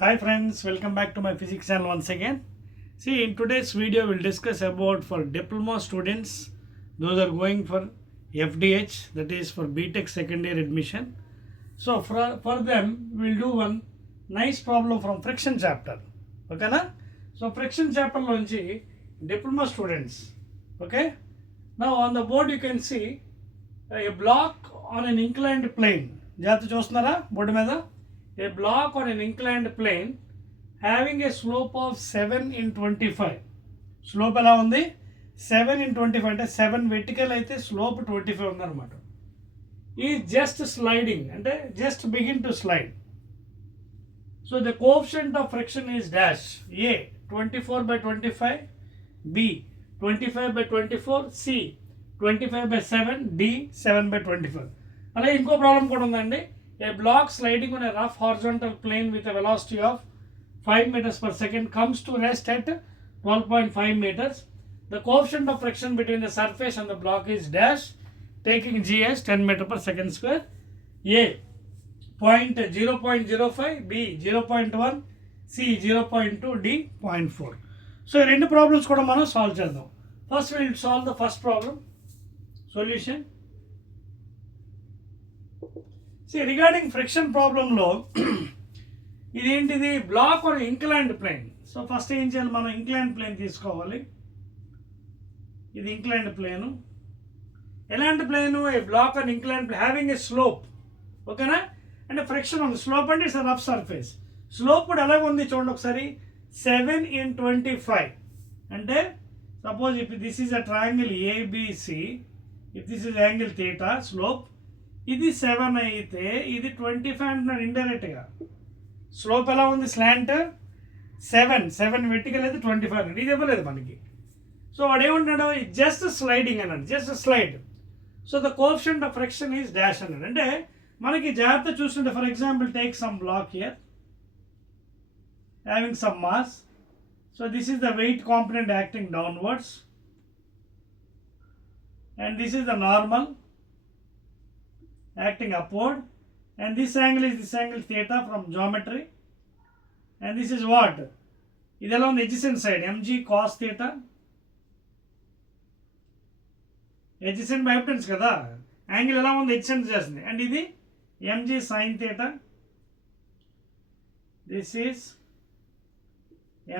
Hi friends, welcome back to my physics channel once again. See, in today's video we'll discuss about for diploma students, those are going for FDH, that is for BTech second year admission. So for them we'll do one nice problem from friction chapter. Okay na? So friction chapter lonchi diploma students. Okay? Now on the board you can see a block on an inclined plane. జాగ్రత్త చూస్తున్నారా బోర్డు మీద? A block on an inclined plane having a slope of 7 in 25. స్లోప్ ఎలా ఉంది? 7 in 25 అంటే 7 వెర్టికల్ అయితే స్లోప్ 25 ఉందన్నమాట. ఈ just sliding అంటే just begin to slide. So the coefficient of friction is dash. A 24/25, B 25/24, C 25/7, D 7/25. అలాగే ఇంకో ప్రాబ్లం కూడా ఉందండి. A block sliding on a rough horizontal plane with a velocity of 5 meters per second comes to rest at 12.5 meters. The coefficient of friction between the surface and the block is dash, taking g as 10 meter per second square. A 0.05, B 0.1, C 0.2, D 0.4. So ఈ రెండు ప్రాబ్లమ్స్ కూడా మనం solve చేద్దాం. First will solve the first problem. Solution. Regarding friction ప్రాబ్లంలో ఇదేంటిది block on inclined plane. So first ఏం చేయాలి, మనం ఇంక్లైన్డ్ ప్లేన్ తీసుకోవాలి. ఇది ఇంక్లైన్డ్ ప్లేను. ఎలాంటి plane? A block on inclined plane having a slope. ఓకేనా? అంటే ఫ్రిక్షన్ ఉంది. స్లోప్ అంటే ఇట్స్ రఫ్ సర్ఫేస్. స్లోప్ కూడా ఎలాగ ఉంది చూడండి ఒకసారి. 7 in 25 అంటే suppose if this is a triangle ABC, if this is angle theta, slope ఇది 7 అయితే ఇది 25 అంటున్నాడు ఇండైరెక్ట్గా. స్లోప్ ఎలా ఉంది? స్లాంట్ 7 వెర్టికల్ అయితే 25 ఇది ఇవ్వలేదు మనకి. సో వాడు ఏమంటున్నాడు? జస్ట్ స్లైడింగ్ అన్నాడు, just slide. So the coefficient of friction is dash అన్నాడు. అంటే మనకి జాగ్రత్త చూస్తుంటే for example take some block here having some mass. So this is the weight component acting downwards and this is the normal acting upward, and this angle is this angle theta from geometry, and this is what? ఇది ఎలా ఉంది? adjacent side mg cos theta. adjacent by hypotenuse కదా, angle ఎలా ఉంది? adjacent చేస్తుంది. And ఇది mg sin theta. This is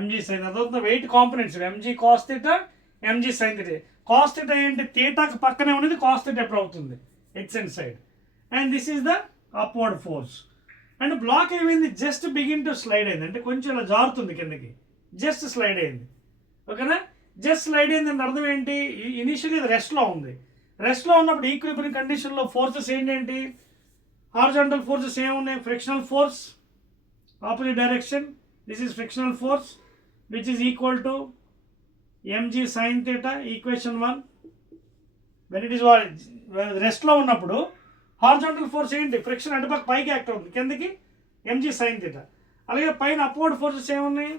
mg sin. అదొక weight components mg cos theta, mg sin theta. cos theta ఏంటి? థీటాకి పక్కనే ఉన్నది. cos theta ఎప్పుడు అవుతుంది? adjacent side. And this is the upward force. And block ఏమైంది? జస్ట్ బిగిన్ టు స్లైడ్ అయింది. అంటే కొంచెం ఇలా జారుతుంది కిందకి, జస్ట్ స్లైడ్ అయింది. ఓకేనా? జస్ట్ స్లైడ్ అయింది అంటే అర్థం ఏంటి? ఇనిషియల్లీ ఇది రెస్ట్లో ఉంది. రెస్ట్లో ఉన్నప్పుడు ఈక్విలిబ్రియం కండిషన్లో ఫోర్సెస్ ఏంటంటే హారిజాంటల్ ఫోర్సెస్ ఏమున్నాయి? Frictional force opposite direction, this is frictional force which is equal to mg sine theta, equation 1. When it is రెస్ట్లో ఉన్నప్పుడు హారిజాంటల్ ఫోర్స్ ఏంటి? ఫ్రిక్షన్ అంటే పైకి యాక్ట్ అవుతుంది, కిందకి ఎంజీ సైన్ థీటా. అలాగే పైన అప్వర్డ్ ఫోర్సెస్ ఏమున్నాయి?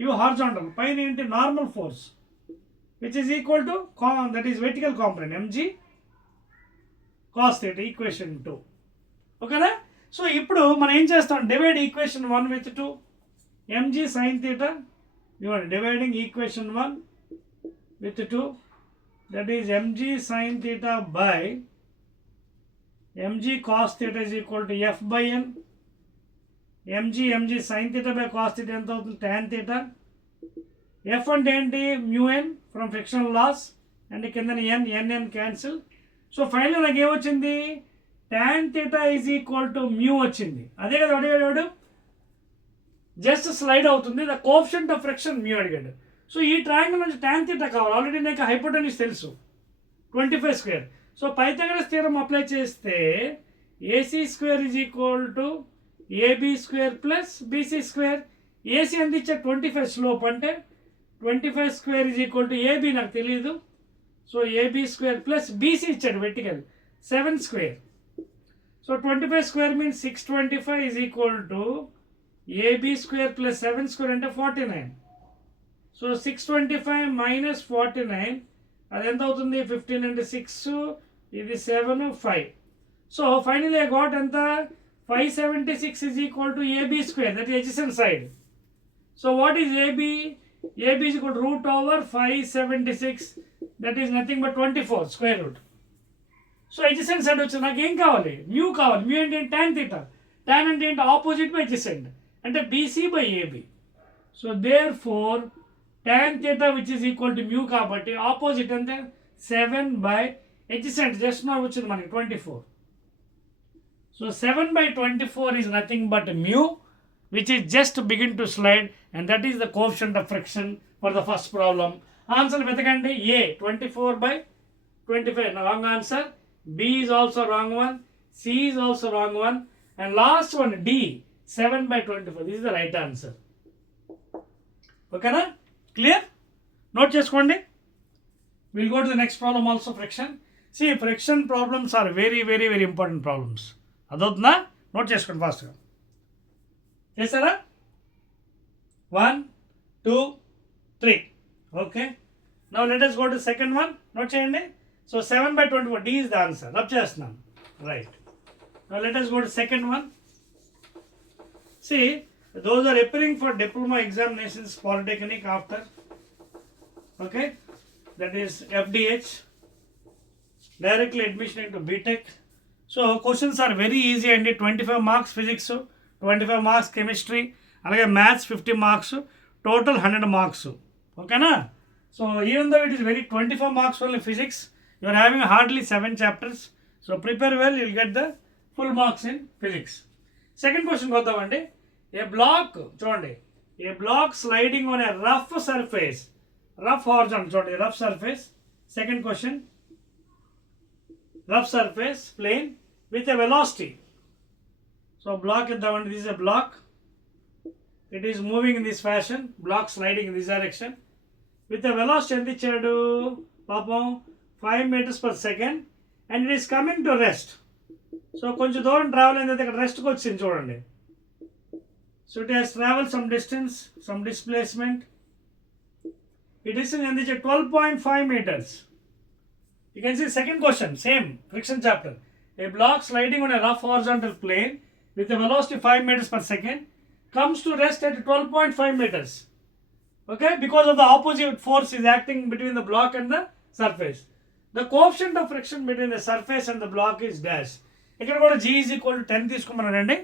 ఇవి హారిజాంటల్. పైన ఏంటి? Normal force which is equal to that is vertical component mg cos theta, equation 2. ఓకేనా? సో ఇప్పుడు మనం ఏం చేస్తాం? Divide equation 1 with 2, mg sine theta. ఇవ్వండి, dividing equation 1 with 2, that is mg sine theta by mg cos theta is equal to f by n. mg sin theta by cos theta ఎంత అవుతుంది? tan theta. f అంటే ఏంటి? mu n from frictional loss, and కింద n cancel. So final నాకు ఏమొచ్చింది? tan theta is equal to mu వచ్చింది. అదే కదా అడిగాడు. జస్ట్ స్లైడ్ అవుతుంది. The coefficient of friction mu అడిగాడు. సో ఈ ట్రయాంగిల్ నుంచి tan theta కావాలి. ఆల్రెడీ నాకు హైపోటెన్యూస్ తెలుసు 25 square. So Pythagoras theorem apply చేస్తే AC square is equal to AB square plus BC square. AC ఎంత ఇచ్చారు? 25 స్లోప్ అంటే 25 square is equal to AB నాకు తెలియదు. So AB square plus BC ఇచ్చాడు vertical 7 square. So 25 square means 625 is equal to AB square plus 7 square అంటే 49. సో 625 మైనస్ 49 అది ఎంత అవుతుంది? 15 అంటే 6, ఇది 7, 5. సో ఫైనలీ ఐ గాట్ ఎంత? 576 is equal to AB square, that is adjacent side. So what is AB? AB is equal to root over 576, that is nothing but 24 square root. So adjacent side వచ్చి నాకు ఏం కావాలి? మ్యూ కావాలి. మ్యూ అంటే tan theta. Tan అంటే ఏంటి? Opposite by adjacent. అంటే BC by AB. So therefore tan theta which is equal to mu కాబట్టి ఆపోజిట్ అంటే 7 by adjacent just now వచ్చింది మనకి 24. So 7 by 24 is nothing but mu, which is just begin to slide, and that is the coefficient of friction for the first problem. Answer వెతకండి. A 24 by 25. No, wrong answer. B is also wrong one. C is also wrong one. And last one D 7 by 24. This is the right answer. Okay na? Clear? Note చేసుకోండి. We'll go to the next problem also, friction. See, friction problems are very, very, very important problems. అదవుతుందా? Note చేసుకోండి ఫాస్ట్గా. చేస్తారా? 1, 2, 3. Okay. Now let us go to second one. Note చేయండి. So 7 by 24. D is the answer. Rub చేస్తున్నాను. Right. Now let us go to second one. See, those are appearing for diploma examinations, polytechnic after. Okay. That is FDH. Directly admission into BTech. So questions are very easy and 25 marks physics, 25 marks chemistry, అలాగే maths 50 marks, total 100 marks. Okay na? So even though it is very 25 marks only physics, you are having hardly 7 chapters. So prepare well, you will get the full marks in physics. Second question కొద్దామండి. A block, చూడండి, a block sliding on a rough surface, rough horizontal, చూడండి, rough surface. Second question, rough surface plane with a velocity. So block ఇద్దామండి. This is a block. It is moving in this fashion, block sliding in this direction with a velocity ఎంత ఇచ్చాడు పాపం 5 meters per second, and it is coming to rest. So కొంచెం దూరం ట్రావెల్ అయింది, ఇక్కడ రెస్ట్కి వచ్చింది చూడండి. So it has travel some distance, some displacement. ఈ డిస్టెన్స్ ఎంత ఇచ్చే 12.5 meters. You can see second question, same friction chapter. A block sliding on a rough horizontal plane with a velocity 5 meters per second comes to rest at 12.5 meters. Okay, because of the opposite force is acting between the block and the surface. The coefficient of friction between the surface and the block is dash. ఇక్కడ కూడా G is equal to 10 తీసుకోమన్నారండి.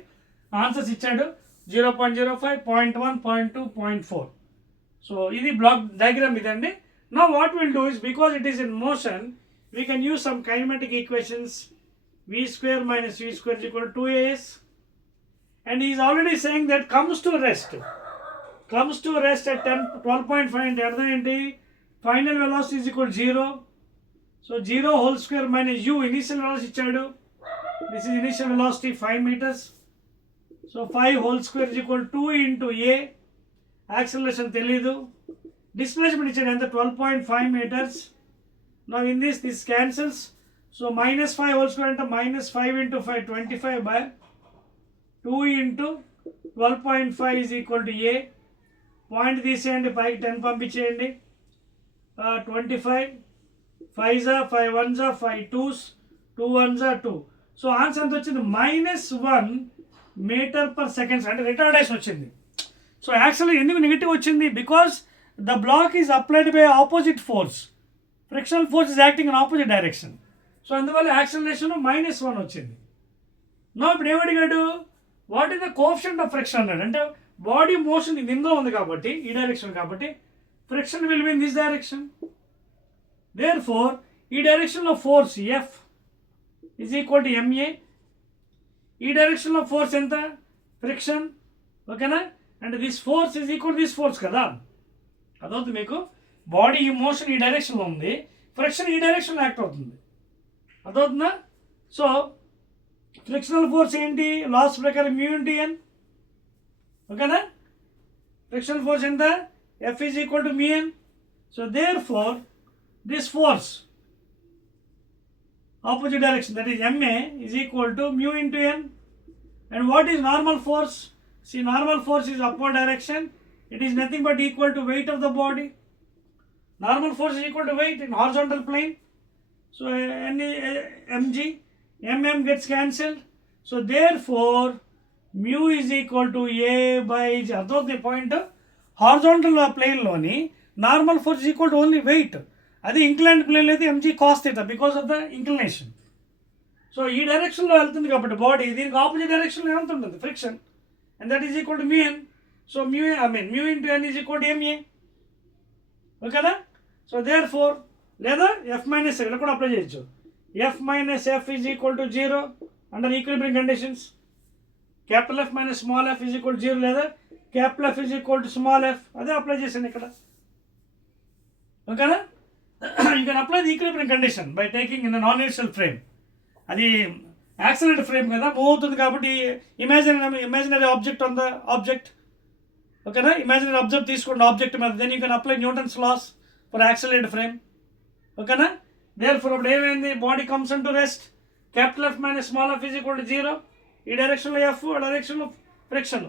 ఆన్సర్స్ ఇచ్చాడు 0.05, 0.1, 0.2, 0.4. సో ఇది block diagram ఇదండి. Now what we'll do is, because it is in motion, we can use some kinematic equations. V square minus V square is equal to 2as. And he is already saying that comes to rest at 12.5 అంటే అర్థం ఏంటి? Final velocity is equal to 0. So 0 whole square minus u, initial velocity ఇచ్చాడు. This is initial velocity 5 meters. So 5 whole square is equal to 2 into a. Acceleration తెలీదు. Displacement ఇచ్చాడు ఎంత? 12.5 meters. Now in this cancels. So minus 5 whole square అంటే minus 5 into 5, 25 by 2 into 12.5 is equal to a. Point తీసేయండి, పైకి 10 పంపించేయండి. 25, 5s are 5 1s are 5 2s, 2 1s are 2. So answer ఎంత వచ్చింది? -1 meter per second. అంటే రిటార్డేషన్ వచ్చింది. సో యాక్చువల్లీ ఎందుకు నెగిటివ్ వచ్చింది? Because the block is applied by opposite force. Frictional force is acting in opposite direction. So అందువల్ల acceleration -1 వచ్చింది. నా ఇప్పుడు ఏమడిగాడు? What is the coefficient of friction అన్నాడు. అంటే బాడీ మోషన్ ఇది ఇందులో ఉంది కాబట్టి, ఈ డైరెక్షన్ కాబట్టి, friction will be in this direction. Therefore ఈ డైరెక్షన్లో force F is equal to MA. ఈ డైరెక్షన్లో ఫోర్స్ ఎంత? ఫ్రిక్షన్. ఓకేనా? And this force is equal this force కదా. అదవుతుంది మీకు. బాడీ ఈ మోషన్ ఈ డైరెక్షన్లో ఉంది, ఫ్రిక్షన్ ఈ డైరెక్షన్లో యాక్ట్ అవుతుంది. అదవుతుందా? సో ఫ్రిక్షనల్ ఫోర్స్ ఏంటి? లాస్ ప్రకారం మ్యూ ఇంటూ ఎన్. ఓకేనా? ఫ్రిక్షనల్ ఫోర్స్ ఎంత? F is equal to mu N. So therefore this force opposite direction, that is MA, is equal to mu into n. And what is normal force? See, normal force is upward direction. It is nothing but equal to weight of the body. Normal force is equal to weight in horizontal plane. So mg, mm gets cancelled. So therefore mu is equal to a by g. అర్థమవుతుంది point. Horizontal ప్లేన్లోని normal force is equal to only weight. అది inclined ప్లేన్లో అయితే mg cos theta because of the inclination. So ఈ డైరెక్షన్లో వెళ్తుంది కాబట్టి బాడీ, దీనికి ఆపోజిట్ డైరెక్షన్లో ఎంత ఉంటుంది friction, and that is equal to mu n. So mu into n is equal to ma. ఓకేనా. సో దేర్ ఫోర్ లేదా ఎఫ్ మైనస్ ఇక్కడ కూడా అప్లై చేయొచ్చు. F minus F is equal to 0 under equilibrium conditions. Capital F minus small F is equal to 0 లేదా capital F is equal to small F. అదే అప్లై చేశాను ఇక్కడ. ఓకేనా. You can apply the equilibrium condition by taking in non inertial frame. అది accelerator frame కదా, move అవుతుంది కాబట్టి imaginary object on the object. ఓకేనా. ఇమాజినరీ ఆబ్జెక్ట్ తీసుకోండి ఆబ్జెక్ట్ మీద, then you can apply Newton's laws for accelerator frame. ఓకేనా. Therefore అప్పుడు ఏమైంది, body comes into rest. Capital F minus small F is equal to 0. ఈ డైరెక్షన్లో F, ఆ డైరెక్షన్లో friction.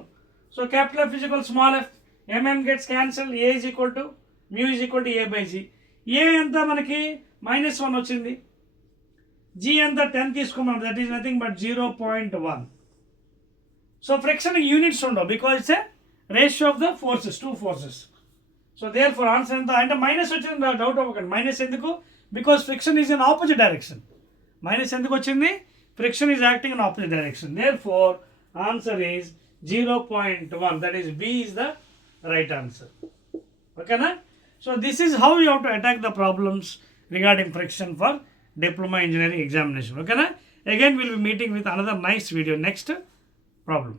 So capital F is equal small F, M M gets cancel, A is equal to mu is equal to a by g. A ఎంత మనకి -1 వచ్చింది, g ఎంత 10 తీసుకోమన్నాం, that is nothing but 0.1. So friction units ఉండవు because it's a ratio of the forces, 2 forces. So therefore answer ఎంత అంటే minus వచ్చింది, doubt అవ్వకండి. మైనస్ ఎందుకు, because friction is in opposite direction. Minus ఎందుకు వచ్చింది, friction is acting in opposite direction. Therefore answer is 0.1, that is B is the right answer. ఓకేనా. So this is how you have to attack the problems regarding friction for diploma engineering examination. Okay na? Again we'll be meeting with another nice video next problem.